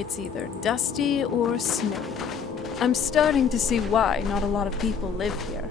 It's either dusty or snowy. I'm starting to see why not a lot of people live here.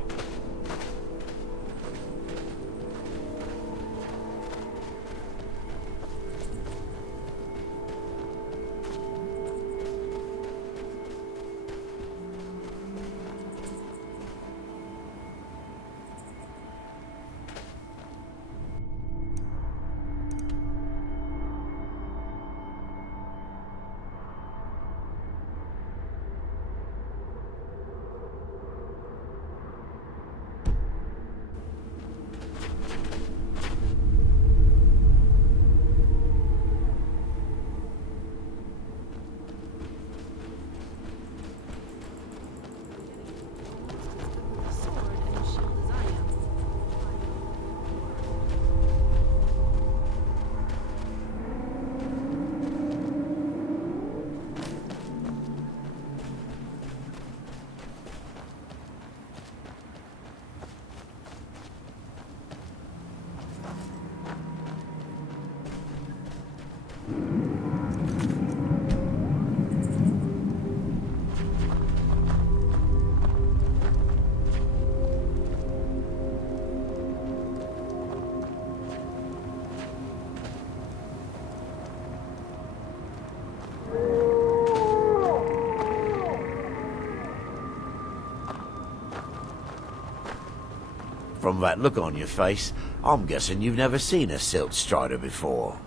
From that look on your face, I'm guessing you've never seen a Silt Strider before.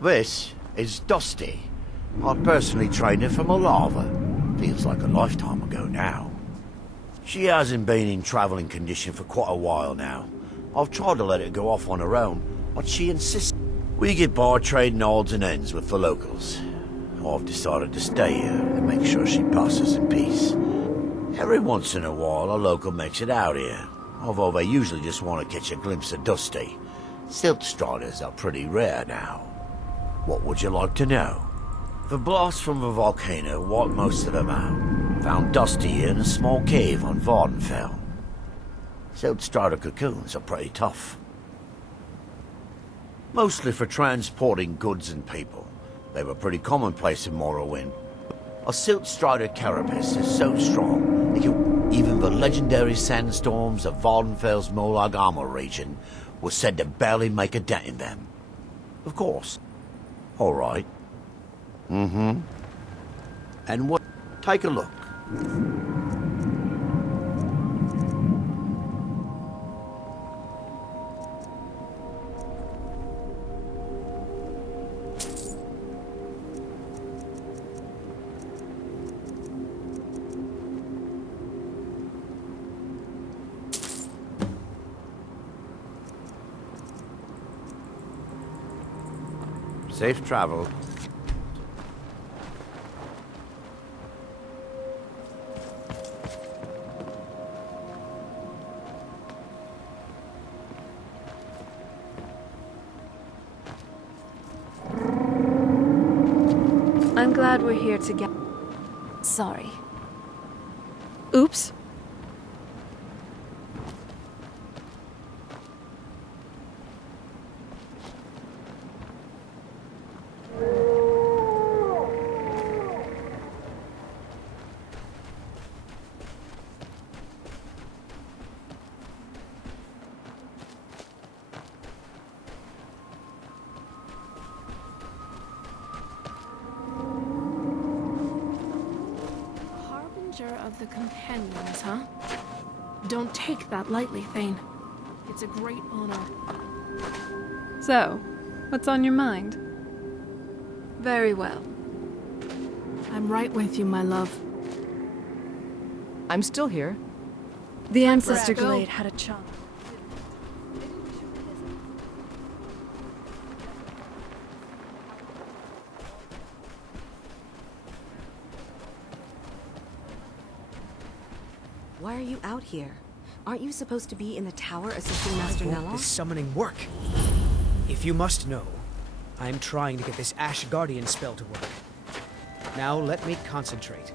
This is Dusty. I personally trained her from a lava. Feels like a lifetime ago now. She hasn't been in travelling condition for quite a while now. I've tried to let her go off on her own, but she insists. We get by trading odds and ends with the locals. I've decided to stay here and make sure she passes in peace. Every once in a while, a local makes it out here, although they usually just want to catch a glimpse of Dusty. Silt Striders are pretty rare now. What would you like to know? The blast from the volcano wiped most of them out. Found Dusty in a small cave on Vardenfell. Silt Strider cocoons are pretty tough. Mostly for transporting goods and people. They were pretty commonplace in Morrowind. A Silt Strider carapace is so strong, even the legendary sandstorms of Vardenfell's Molag Armor region were said to barely make a dent in them. Of course. All right. Mm-hmm. And what? Take a look. Safe travel. I'm glad we're here together. Sorry. Oops. Of the companions, huh? Don't take that lightly, Thane. It's a great honor. So, what's on your mind? Very well. I'm right with you, my love. I'm still here. The Ancestor Glade had a charm. Why are you out here? Aren't you supposed to be in the tower assisting Master Why Nella? won't this summoning work? If you must know, I'm trying to get this Ash Guardian spell to work. Now let me concentrate.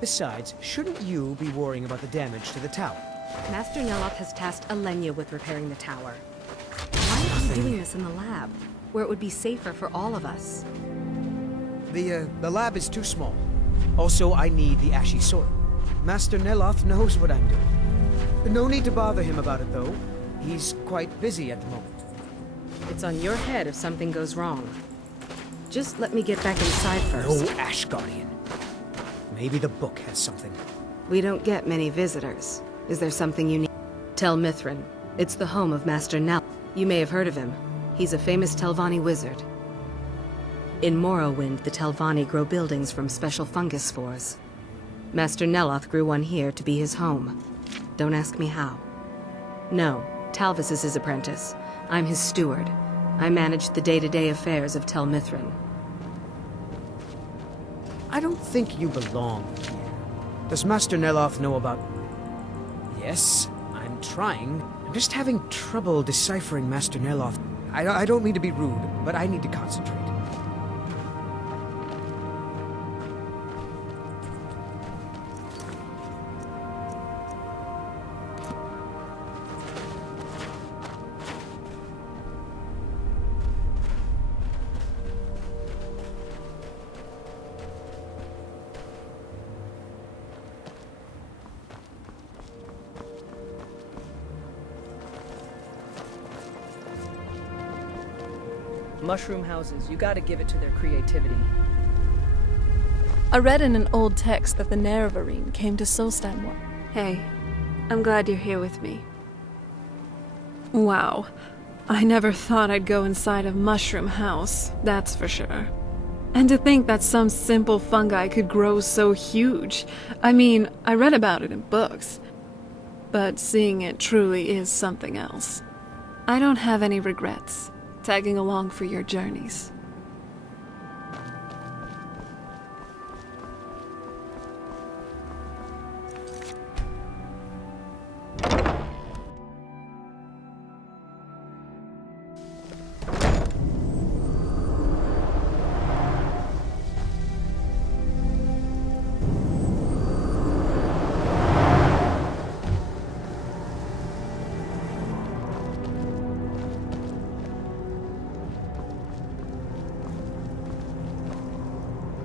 Besides, shouldn't you be worrying about the damage to the tower? Master Neloth has tasked Alenia with repairing the tower. Why aren't you doing this in the lab, where it would be safer for all of us? The lab is too small. Also, I need the ashy soil. Master Neloth knows what I'm doing. No need to bother him about it, though. He's quite busy at the moment. It's on your head if something goes wrong. Just let me get back inside first. No Ash Guardian. Maybe the book has something. We don't get many visitors. Is there something you need? Tel Mithrin. It's the home of Master Nel. You may have heard of him. He's a famous Telvanni wizard. In Morrowind, the Telvanni grow buildings from special fungus spores. Master Neloth grew one here to be his home. Don't ask me how. No, Talvis is his apprentice. I'm his steward. I manage the day-to-day affairs of Tel Mithrin. I don't think you belong here. Does Master Neloth know about... Yes, I'm trying. I'm just having trouble deciphering Master Neloth. I don't mean to be rude, but I need to concentrate. Mushroom houses, you gotta give it to their creativity. I read in an old text that the Nerevarine came to Solstan once. Hey, I'm glad you're here with me. Wow. I never thought I'd go inside a mushroom house, that's for sure. And to think that some simple fungi could grow so huge. I mean, I read about it in books. But seeing it truly is something else. I don't have any regrets. Tagging along for your journeys.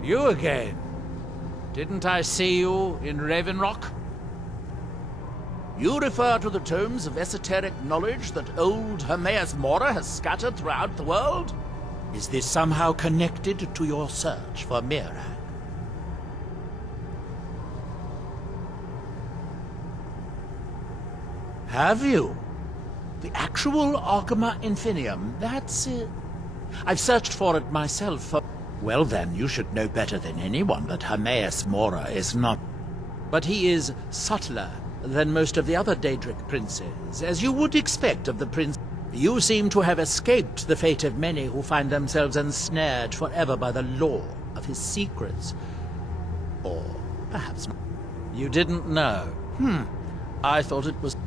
You again? Didn't I see you in Ravenrock? You refer to the tomes of esoteric knowledge that old Hermaeus Mora has scattered throughout the world? Is this somehow connected to your search for Mirag? Have you? The actual Arcama Infinium, that's it. I've searched for it myself for... Well then, you should know better than anyone that Hermaeus Mora is not... But he is subtler than most of the other Daedric princes, as you would expect of the prince. You seem to have escaped the fate of many who find themselves ensnared forever by the law of his secrets. Or perhaps... You didn't know? I thought it was...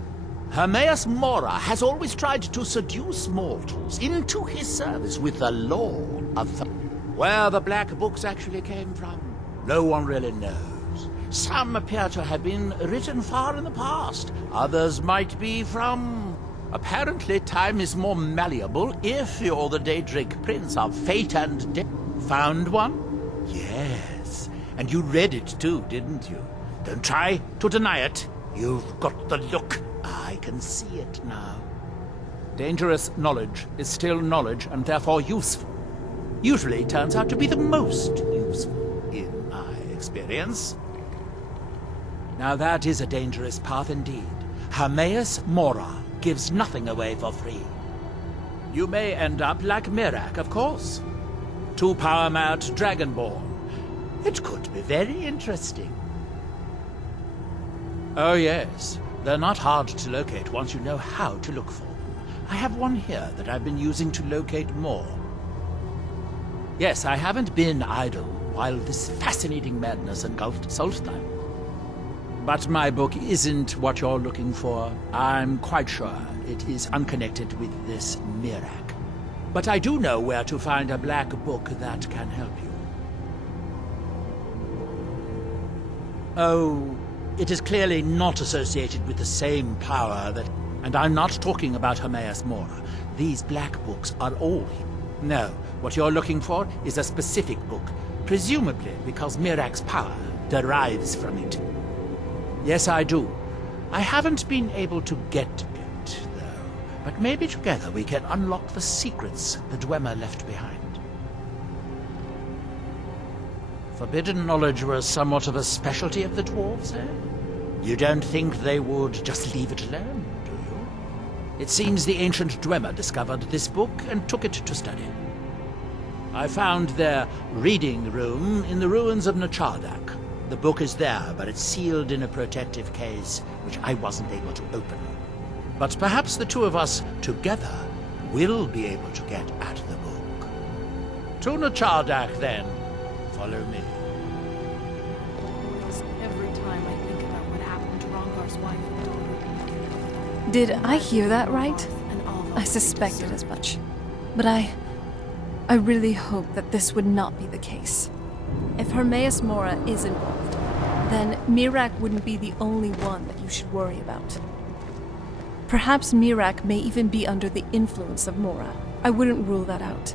Hermaeus Mora has always tried to seduce mortals into his service with the law of the... Where the Black Books actually came from, no one really knows. Some appear to have been written far in the past. Others might be from... Apparently time is more malleable if you're the Daedric Prince of Fate and Death. Found one? Yes. And you read it too, didn't you? Don't try to deny it. You've got the look. I can see it now. Dangerous knowledge is still knowledge and therefore useful. Usually turns out to be the most useful, in my experience. Now that is a dangerous path indeed. Hermaeus Mora gives nothing away for free. You may end up like Mirag, of course. 2-power-mad Dragonborn. It could be very interesting. Oh yes, they're not hard to locate once you know how to look for them. I have one here that I've been using to locate more. Yes, I haven't been idle while this fascinating madness engulfed Solstheim. But my book isn't what you're looking for. I'm quite sure it is unconnected with this Mirag. But I do know where to find a black book that can help you. Oh, it is clearly not associated with the same power that... And I'm not talking about Hermaeus Mora. These black books are all here. No, what you're looking for is a specific book, presumably because Mirak's power derives from it. Yes, I do. I haven't been able to get it, though. But maybe together we can unlock the secrets the Dwemer left behind. Forbidden knowledge was somewhat of a specialty of the dwarves, eh? You don't think they would just leave it alone, do you? It seems the ancient Dwemer discovered this book and took it to study. I found their reading room in the ruins of Chardakk. The book is there, but it's sealed in a protective case, which I wasn't able to open. But perhaps the two of us, together, will be able to get at the book. To Chardakk, then. Follow me. Every time I think about what happened to Rongar's wife and daughter. Did I hear that right? I suspected as much. But I really hope that this would not be the case. If Hermaeus Mora is involved, then Mirak wouldn't be the only one that you should worry about. Perhaps Mirak may even be under the influence of Mora. I wouldn't rule that out.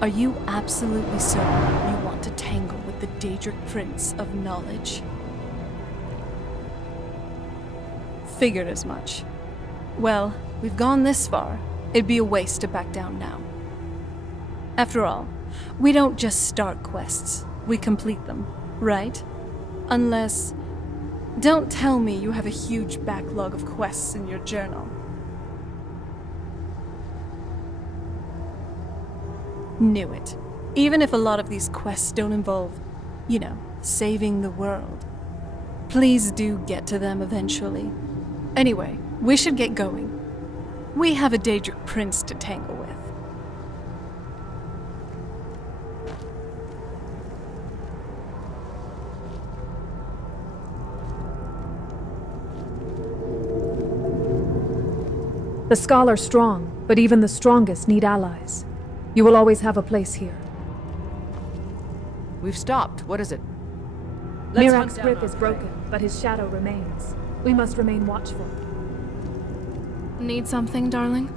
Are you absolutely certain you want to tangle with the Daedric Prince of Knowledge? Figured as much. Well, we've gone this far. It'd be a waste to back down now. After all, we don't just start quests, we complete them, right? Unless... Don't tell me you have a huge backlog of quests in your journal. Knew it. Even if a lot of these quests don't involve, you know, saving the world. Please do get to them eventually. Anyway, we should get going. We have a Daedric Prince to tangle with. The Skal are strong, but even the strongest need allies. You will always have a place here. We've stopped. What is it? Mirak's grip is broken, but his shadow remains. We must remain watchful. Need something, darling?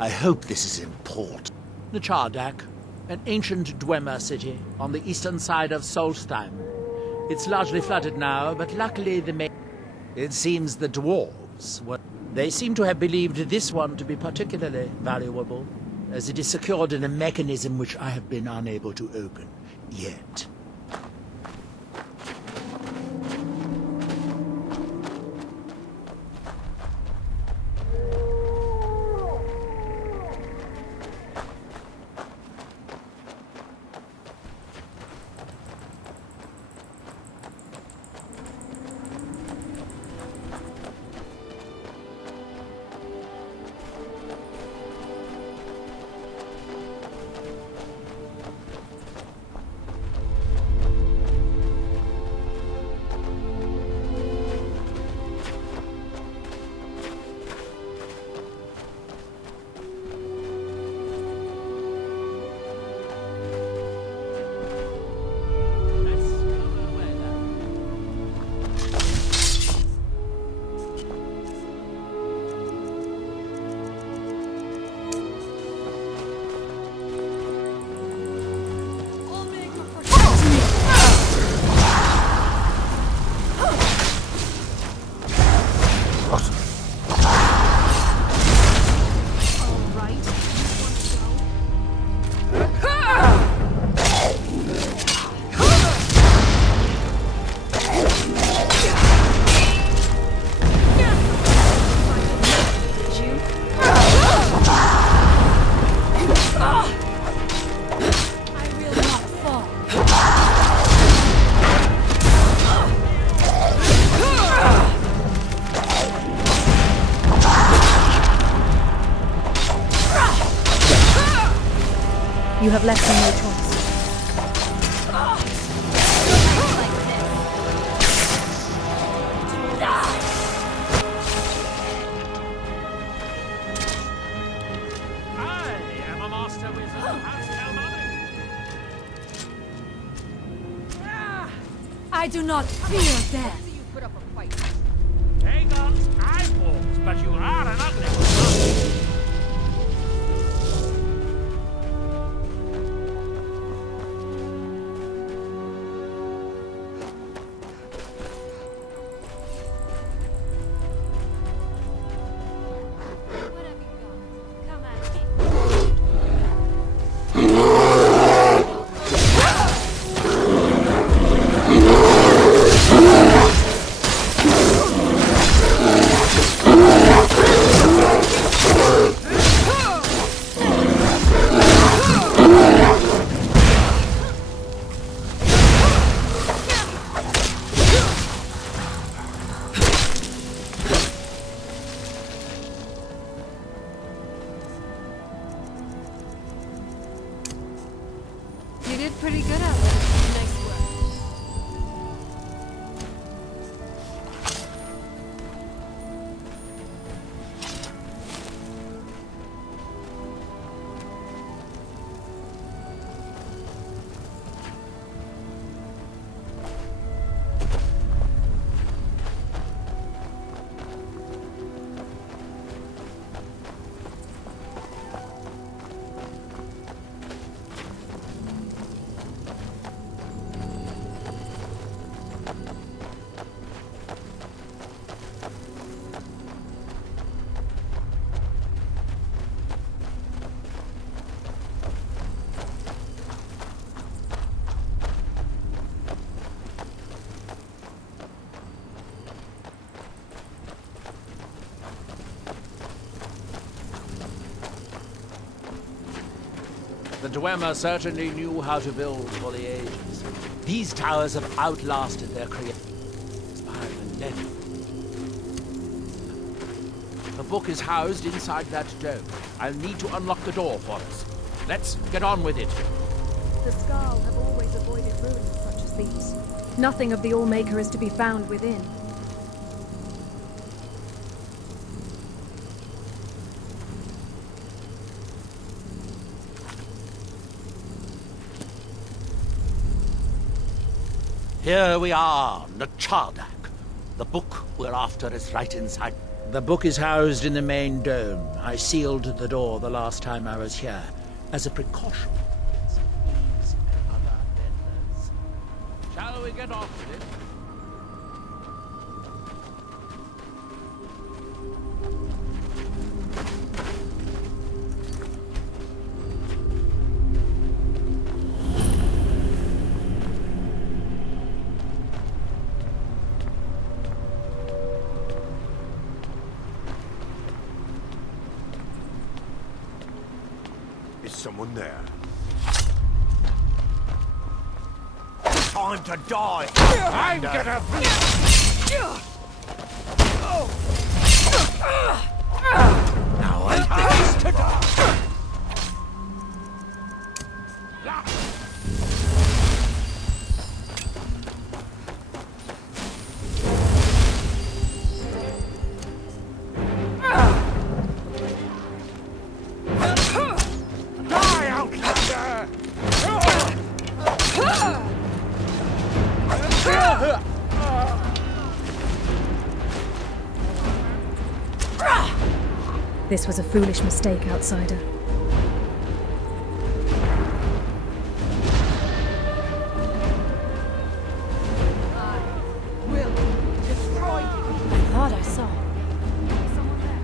I hope this is important. Chardakk, an ancient Dwemer city on the eastern side of Solstheim. It's largely flooded now, but luckily It seems the dwarves They seem to have believed this one to be particularly valuable, as it is secured in a mechanism which I have been unable to open yet. You have left me no choice. I am a master wizard of House Telmani. I do not fear death. You put up a fight. Hang on, I won't, but you are an ugly one. You did pretty good out there. Nice work. The Dwemer certainly knew how to build for the ages. These towers have outlasted their creators by millennia. The book is housed inside that dome. I'll need to unlock the door for us. Let's get on with it. The Skarl have always avoided ruins such as these. Nothing of the Allmaker is to be found within. Here we are, the Char Dak. The book we're after is right inside. The book is housed in the main dome. I sealed the door the last time I was here, as a precaution against thieves and other meddlers. Shall we get on with it? Is someone there? Time to die! I'm gonna... Now I think to die! This was a foolish mistake, outsider. Will destroy you. I thought I saw. Someone there.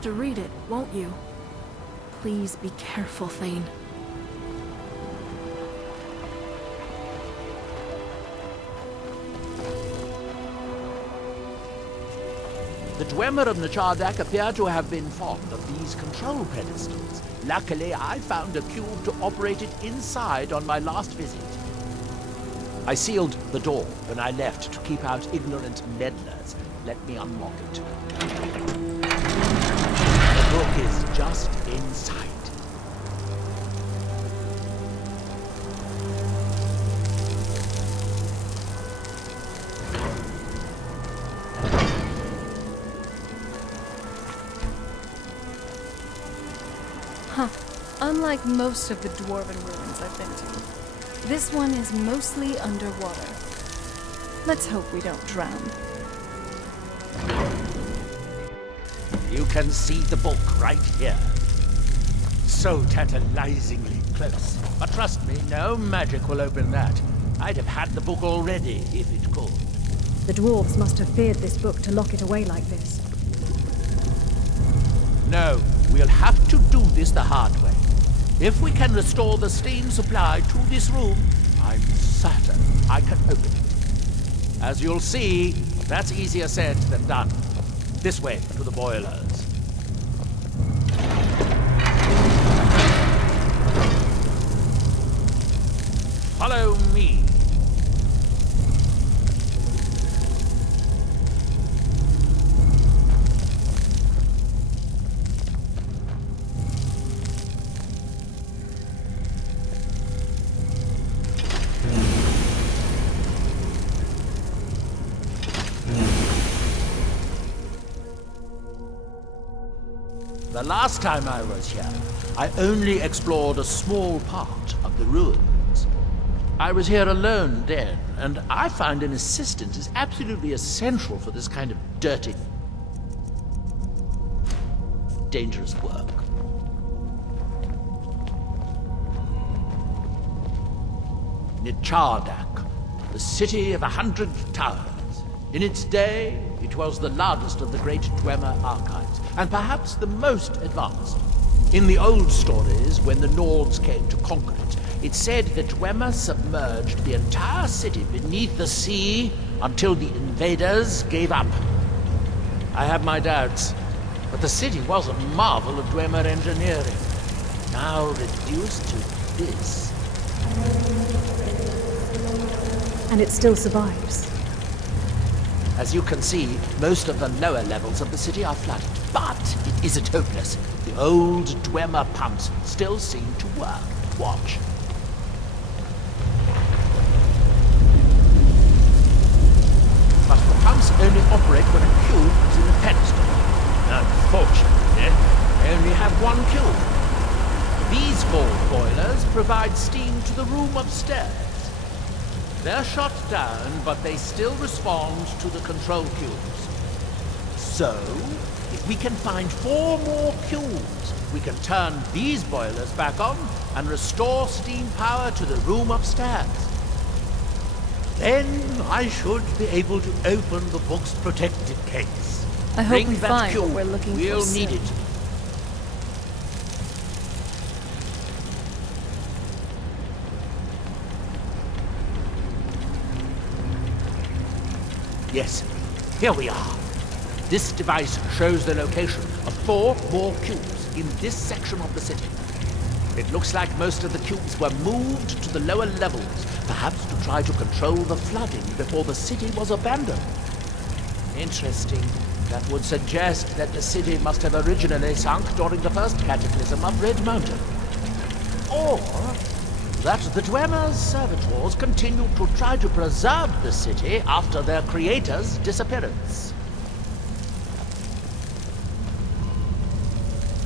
have to read it, won't you? Please be careful, Thane. The Dwemer of Nachardak appear to have been fond of these control pedestals. Luckily, I found a cube to operate it inside on my last visit. I sealed the door when I left to keep out ignorant meddlers. Let me unlock it. The book is just inside. Huh. Unlike most of the dwarven ruins I've been to, this one is mostly underwater. Let's hope we don't drown. You can see the book right here. So tantalizingly close. But trust me, no magic will open that. I'd have had the book already if it could. The dwarves must have feared this book to lock it away like this. No, we'll have to do this the hard way. If we can restore the steam supply to this room, I'm certain I can open it. As you'll see, that's easier said than done. This way to the boilers. Follow me. The last time I was here, I only explored a small part of the ruins. I was here alone then, and I find an assistant is absolutely essential for this kind of dirty, dangerous work. Nachardak, the city of 100 towers. In its day, it was the largest of the great Dwemer archives, and perhaps the most advanced. In the old stories, when the Nords came to conquer it, it's said that Dwemer submerged the entire city beneath the sea until the invaders gave up. I have my doubts, but the city was a marvel of Dwemer engineering. Now reduced to this. And it still survives. As you can see, most of the lower levels of the city are flooded, but it isn't hopeless. The old Dwemer pumps still seem to work. Watch. But the pumps only operate when a cube is in the pedestal. Unfortunately, they only have one cube. These 4 boilers provide steam to the room upstairs. They're shut down, but they still respond to the control cubes. So, if we can find 4 more cubes, we can turn these boilers back on and restore steam power to the room upstairs. Then I should be able to open the book's protected case. I hope we find what we're looking for. We'll need it. Yes, here we are. This device shows the location of 4 more cubes in this section of the city. It looks like most of the cubes were moved to the lower levels, perhaps to try to control the flooding before the city was abandoned. Interesting. That would suggest that the city must have originally sunk during the first cataclysm of Red Mountain. Or that the Dwemer's servitors continued to try to preserve the city after their creator's disappearance.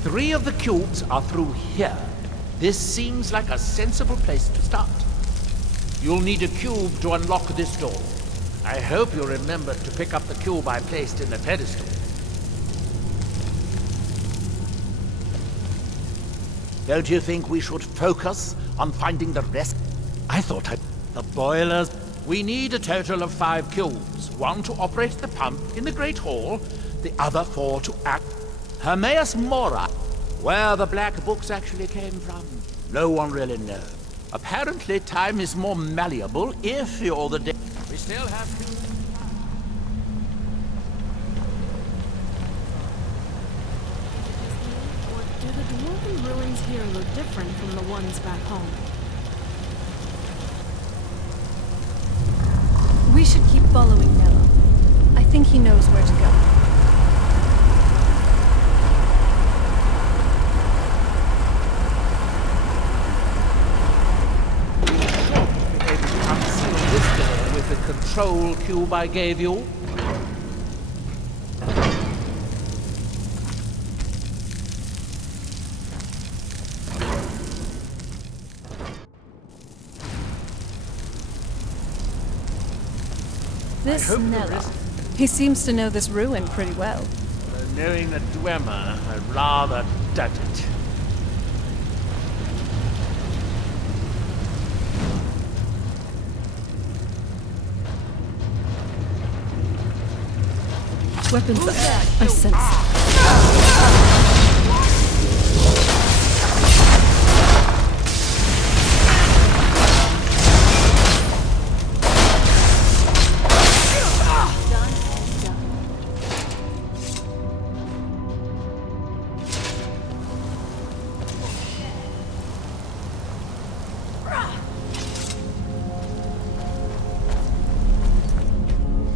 3 of the cubes are through here. This seems like a sensible place to start. You'll need a cube to unlock this door. I hope you remember to pick up the cube I placed in the pedestal. Don't you think we should focus on finding the rest? I thought the boilers... We need a total of 5 cubes. 1 to operate the pump in the Great Hall, the other 4 to act... Hermaeus Mora. Where the black books actually came from, no one really knows. Apparently, time is more malleable if you're the dead. We still have to... Or do the dwarven ruins here look different from the ones back home? We should keep following Nello. I think he knows where to go. The control cube I gave you. This Nello. He seems to know this ruin pretty well. Knowing the Dwemer, I'd rather doubt it. Weapons up. I sense it.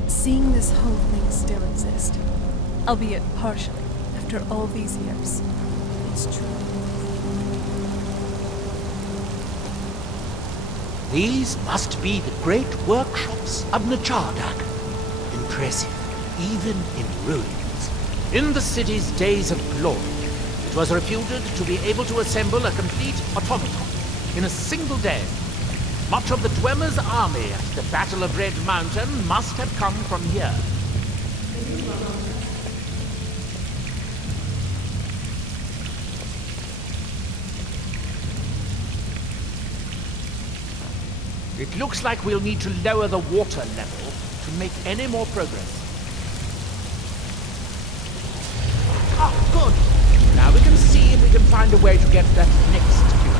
Seeing this whole thing still exist, albeit partially, after all these years, it's true. These must be the great workshops of Chardakk. Impressive, even in ruins. In the city's days of glory, it was reputed to be able to assemble a complete automaton in a single day. Much of the Dwemer's army at the Battle of Red Mountain must have come from here. It looks like we'll need to lower the water level to make any more progress. Ah, good! Now we can see if we can find a way to get that next cube.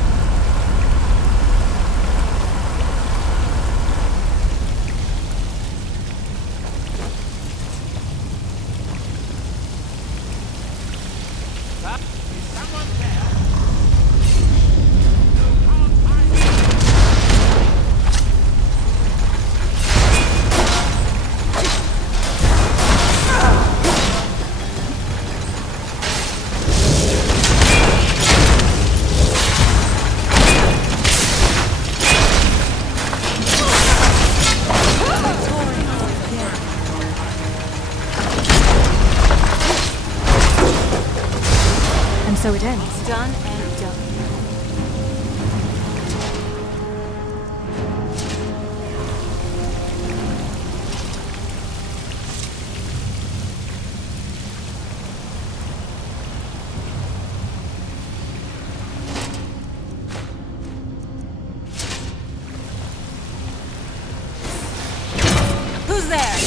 Is someone there? So it ends. Done and done. Who's there?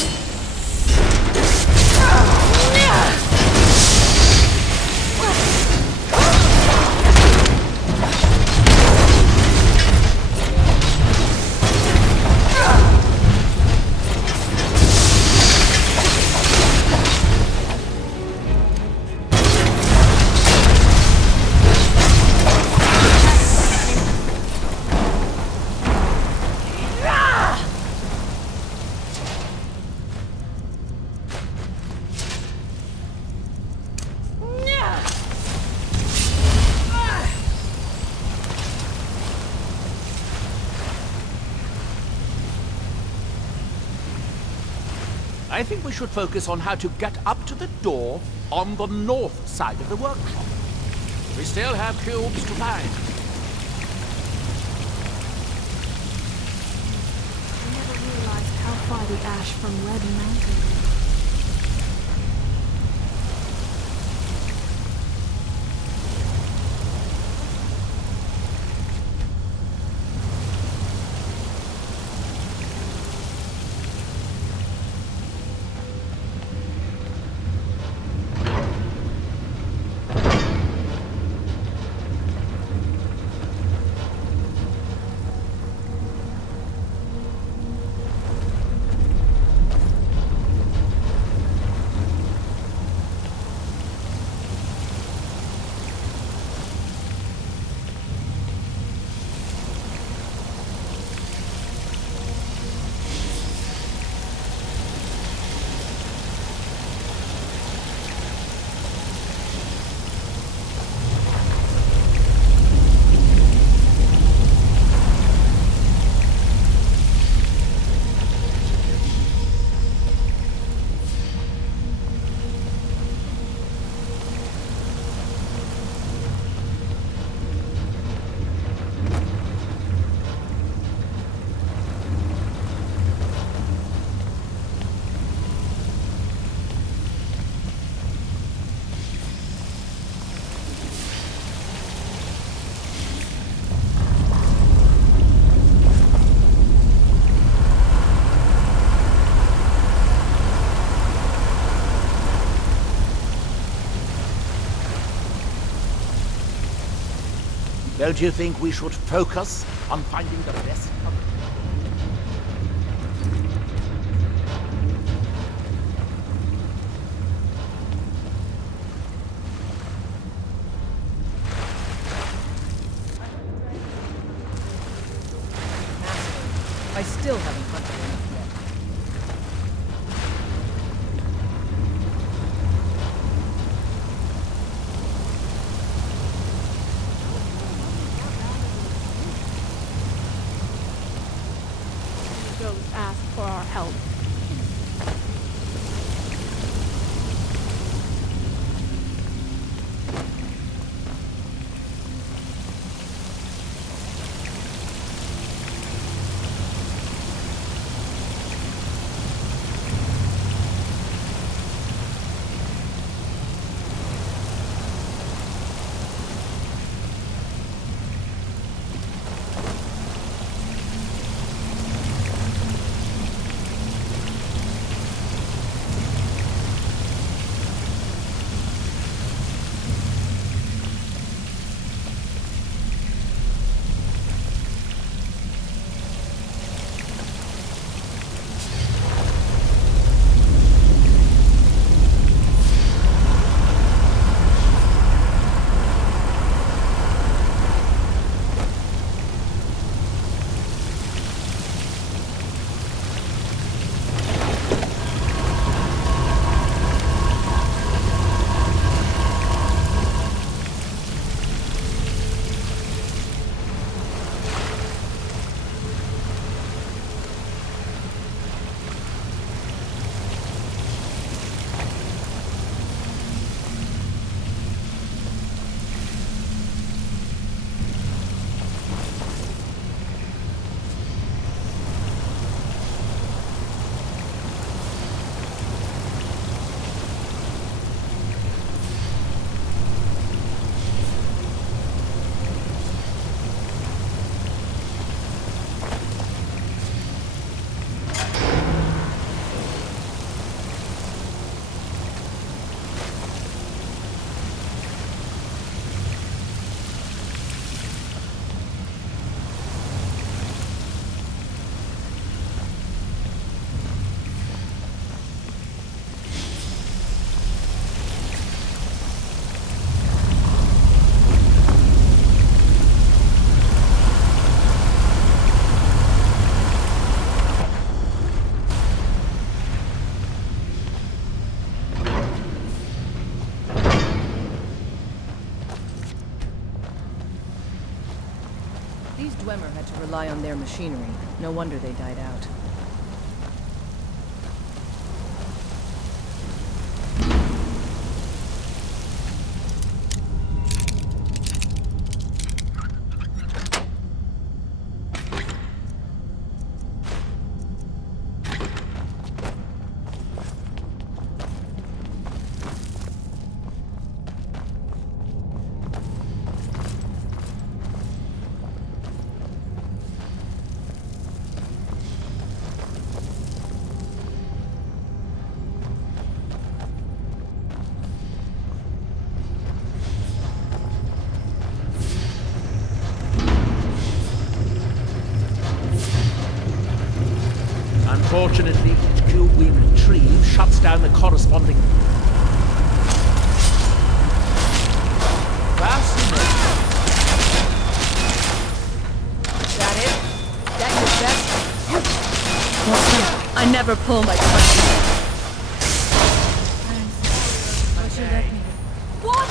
I think we should focus on how to get up to the door on the north side of the workshop. We still have cubes to find. I never realized how far the ash from Red Mountain is. Don't you think we should focus on finding the best cover? I still haven't hunted enough yet. Don't ask for our help. These Dwemer had to rely on their machinery. No wonder they died out. Unfortunately, each cube we retrieve shuts down the corresponding... Fascinating. Is that it? That your best? What's that? I never pull my punches. What?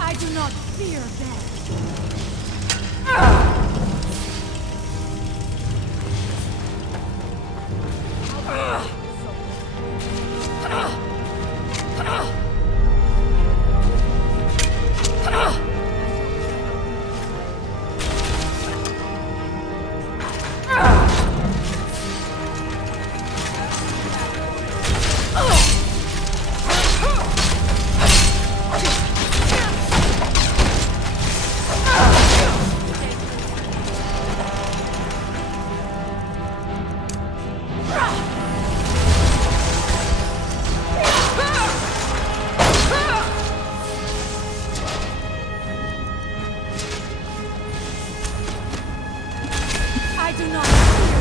I do not fear death. I do not fear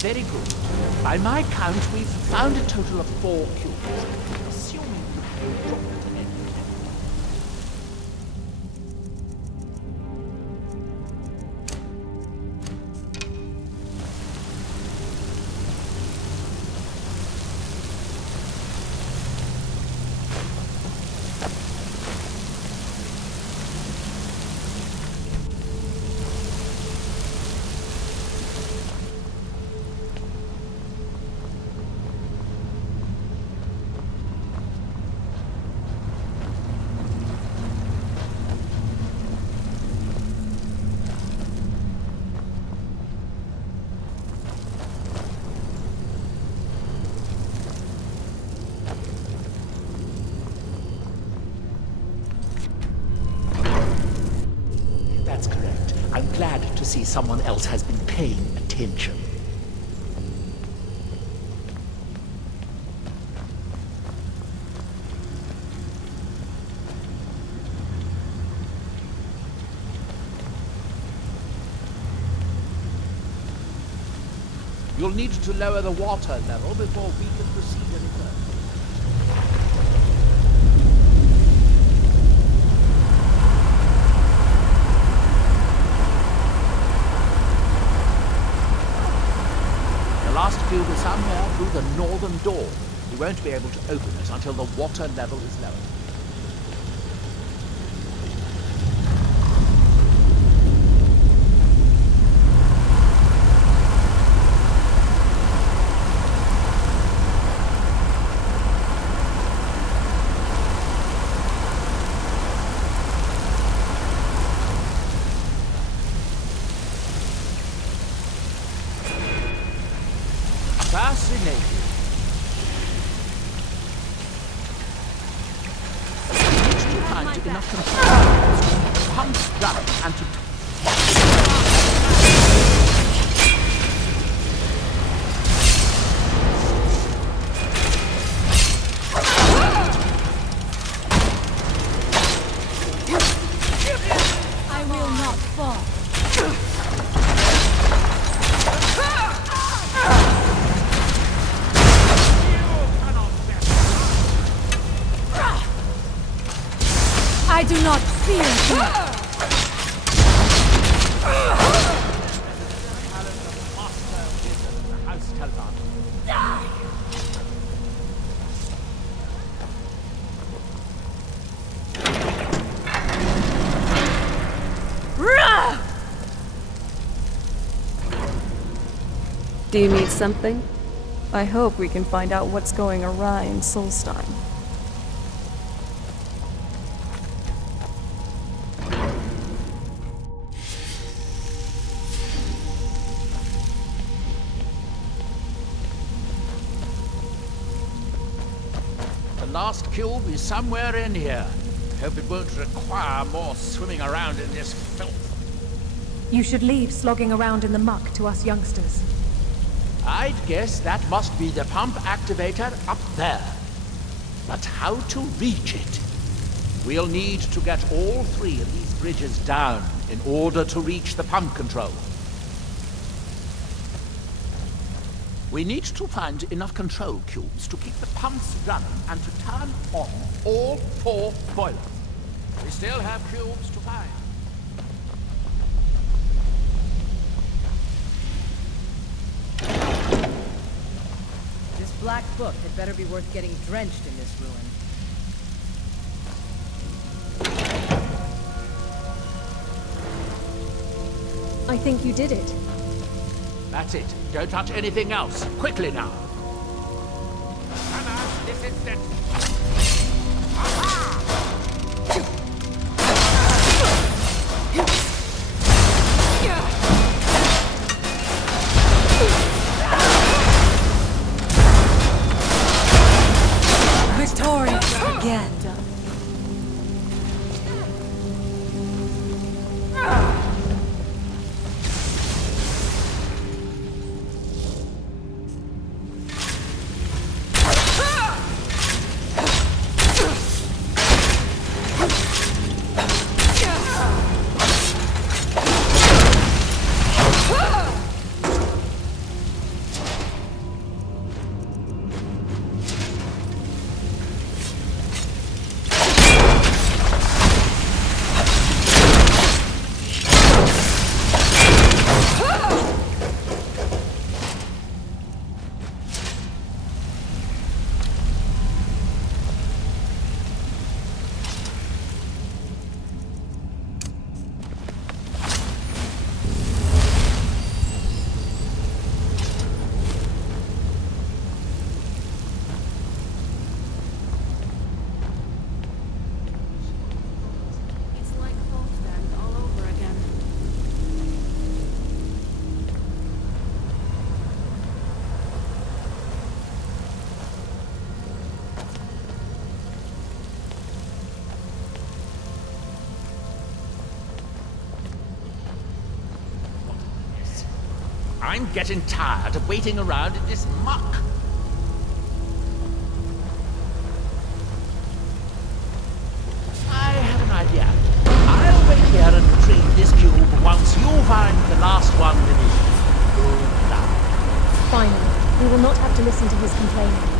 Very good. By my count, we've found a total of 4 cubes. Assuming you dropped an end. That's correct. I'm glad to see someone else has been paying attention. You'll need to lower the water level before we can proceed any further. The last field is somewhere through the northern door. We won't be able to open it until the water level is lowered. Fascinating. To find enough control to pump down and to... I will not fall. I do not fear death. Do you need something? I hope we can find out what's going awry in Solstein. The last cube is somewhere in here. Hope it won't require more swimming around in this filth. You should leave slogging around in the muck to us youngsters. I'd guess that must be the pump activator up there. But how to reach it? We'll need to get all 3 of these bridges down in order to reach the pump control. We need to find enough control cubes to keep the pumps running and to turn on all 4 boilers. We still have cubes to find. This black book had better be worth getting drenched in this ruin. I think you did it. That's it. Don't touch anything else. Quickly now. Come out this instant. Victorious again. It's like Wolfgang all over again. I'm getting tired of waiting around in this muck. I have an idea. I'll wait here and retrieve this cube once you find the last one within. Good luck. Finally, we will not have to listen to his complaining.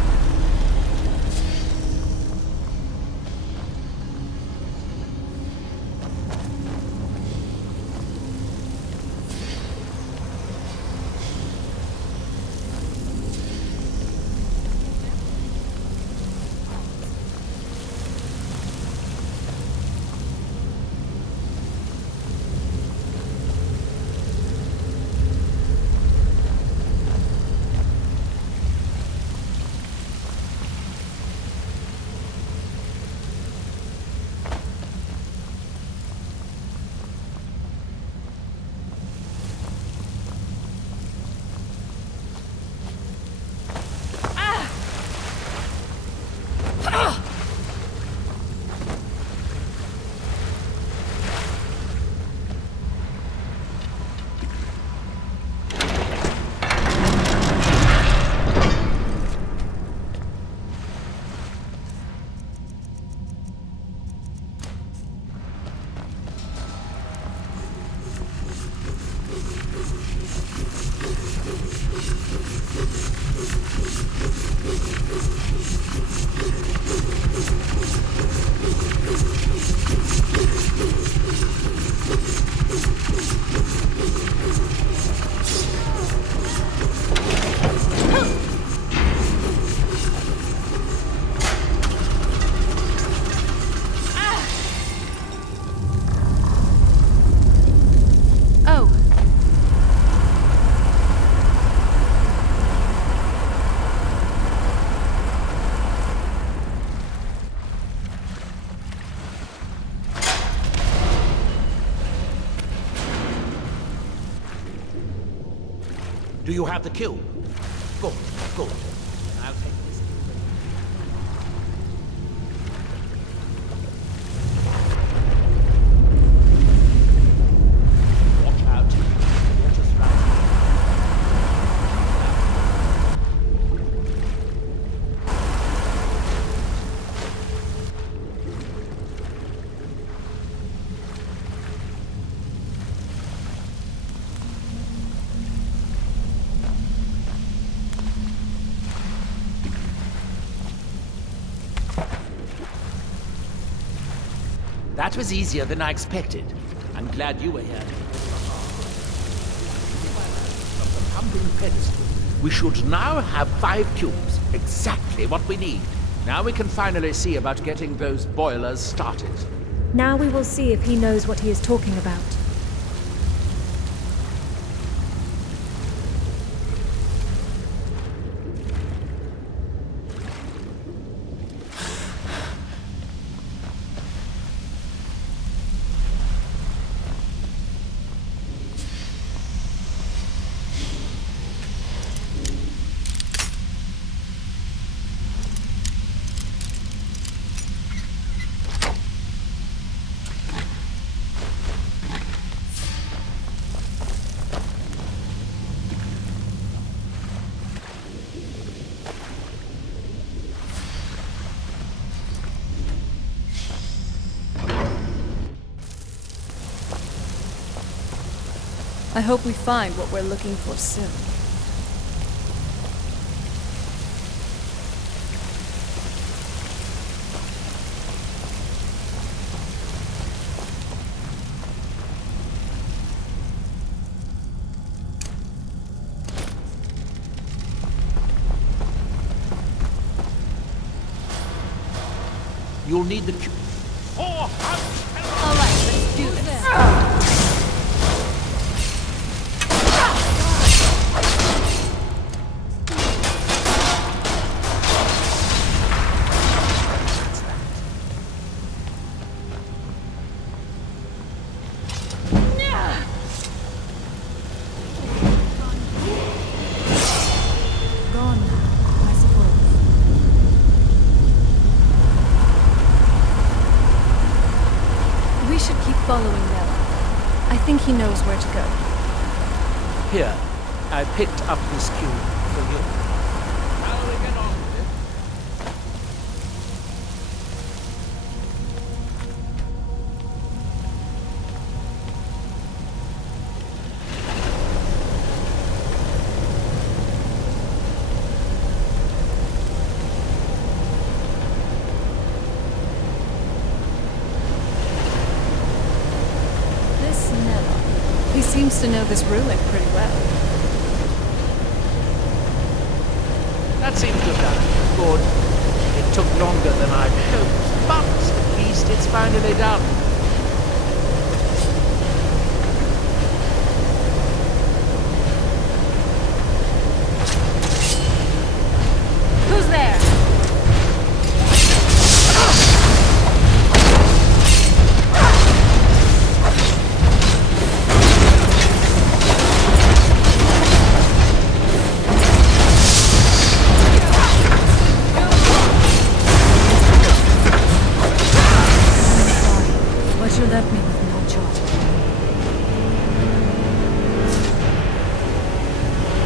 Do you have the cube? Good, good. I'll take this. Watch out. Water's rising. That was easier than I expected. I'm glad you were here. From the pumping pedestal, we should now have 5 cubes. Exactly what we need. Now we can finally see about getting those boilers started. Now we will see if he knows what he is talking about. I hope we find what we're looking for soon. You'll need the cube. All right, let's do this. Gone now, I suppose. We should keep following Nella. I think he knows where to go. Here, I picked up this cube for you. How do we get on with it? This Nella. He seems to know this ruin pretty well. That seems to have done it. Good. It took longer than I'd hoped, but at least it's finally done. Who's there? But you left me with no choice.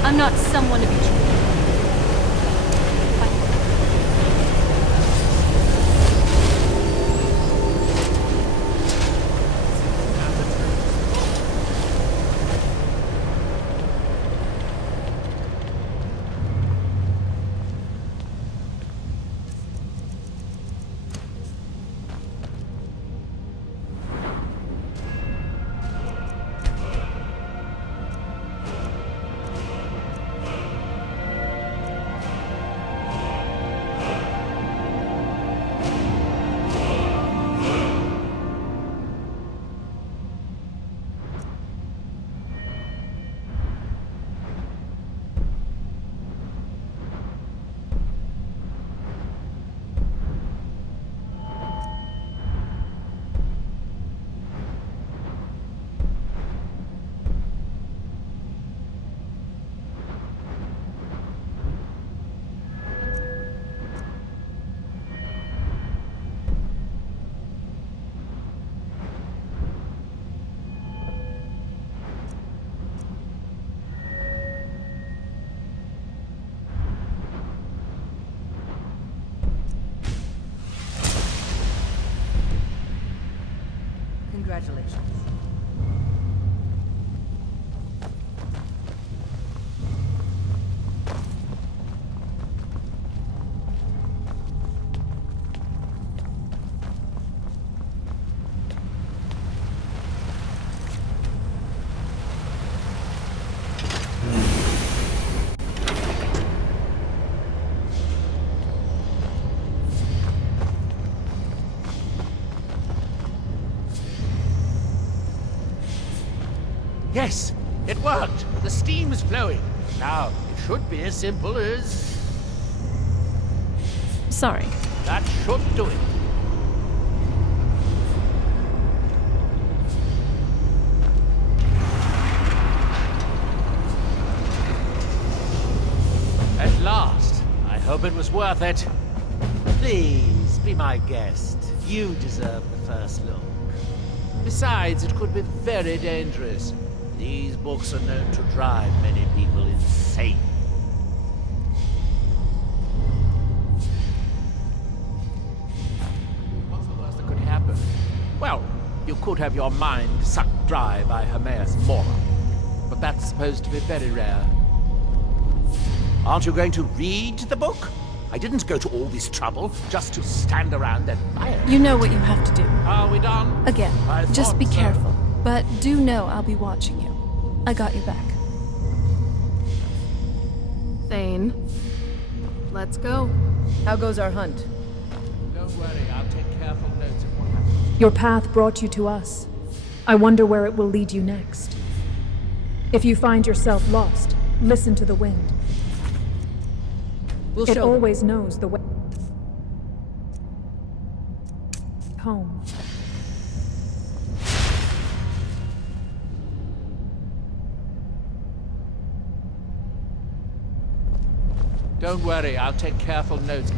I'm not someone to be treated. Yes, it worked. The steam is flowing. Now, it should be as simple as... Sorry. That should do it. At last. I hope it was worth it. Please, be my guest. You deserve the first look. Besides, it could be very dangerous. These books are known to drive many people insane. What's the worst that could happen? Well, you could have your mind sucked dry by Hermaeus Mora. But that's supposed to be very rare. Aren't you going to read the book? I didn't go to all this trouble just to stand around and admire. You know what you have to do. Are we done? Again, I just thought be so. careful. But do know I'll be watching you. I got your back. Thane, let's go. How goes our hunt? Don't worry, I'll take careful notes of what happens. Your path brought you to us. I wonder where it will lead you next. If you find yourself lost, listen to the wind. We'll It show them. always knows the way home. Don't worry, I'll take careful notes.